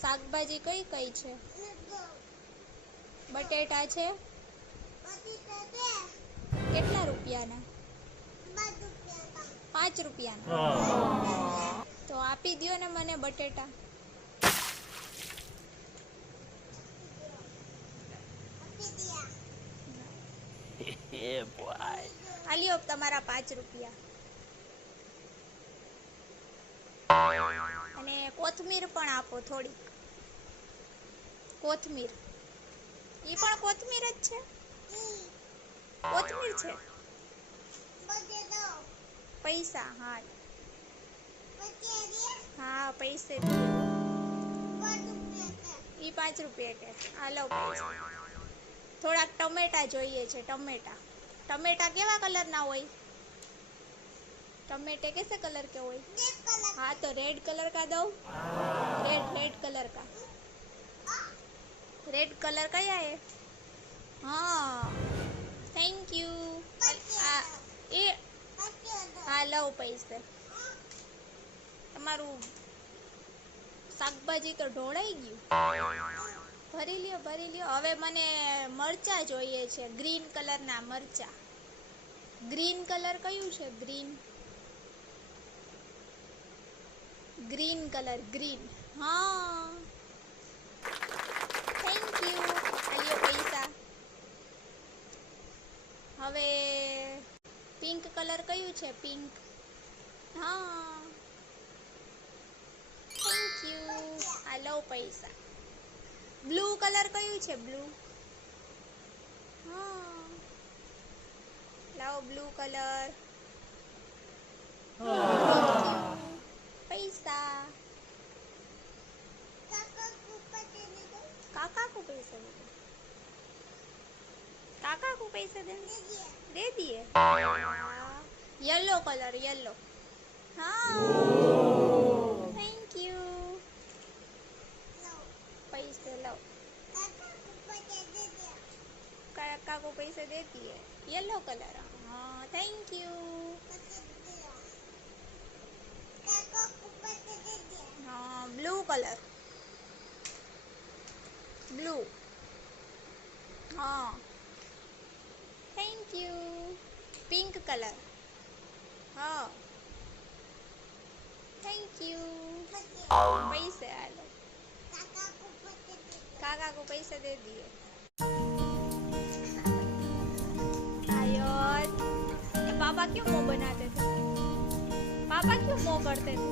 શાકભાજી કઈ કઈ છે? બટેટા છે? કેટલા રૂપિયાના? 5 રૂપિયાના. તો આપી દ્યો ને મને બટેટા. આલ્યો તમારા 5 રૂપિયા. અને કોથમીર પણ આપો થોડીક. કોથમીર. ઈ પણ કોથમીર જ છે? કોથમીર છે. પૈસા હા. હા પૈસે ઈ 5 રૂપિયા કે. આ લો પૈસા. થોડાક ટમેટા જોઈએ છે. ટમેટા. ટમેટા કેવા કલરના હોય? टमेटे कैसे कलर के હોય? हाँ तो रेड कलर का दो. रेड कलर का. रेड कलर कया है? हाँ थैंक यू. એ હા લઉં પૈસે. તમારું શાકભાજી તો ઢોળાઈ ગયું. ભરી લ્યો. હવે મને મરચા જોઈએ છે. ગ્રીન કલરના મરચા. ગ્રીન કલર કયું છે? Green colour. ગ્રીન. હા થેન્ક યુ. આલ્યો પૈસા. હવે પિંક કલર કયું છે? પિંક. હા થેન્ક યુ. આ લો પૈસા. બ્લુ કલર કયું છે? બ્લુ. હા લાવો બ્લુ કલર. पैसा. काका को पैसा दे. काका को पैसा दे दिए. Yellow colour. येलो. हाँ थैंक यू. पैसे लो. काका को पैसे दे दिए. Yellow colour. हाँ थैंक यू. हाँ ब्लू कलर. ब्लू. हाँ थैंक यू. Pink colour. हाँ थैंक यू. पैसे आ लो. काका को पैसे दे दिए. आयो पापा क्यों मुंह बनाते थे? पापा क्यों मुंह करते थे?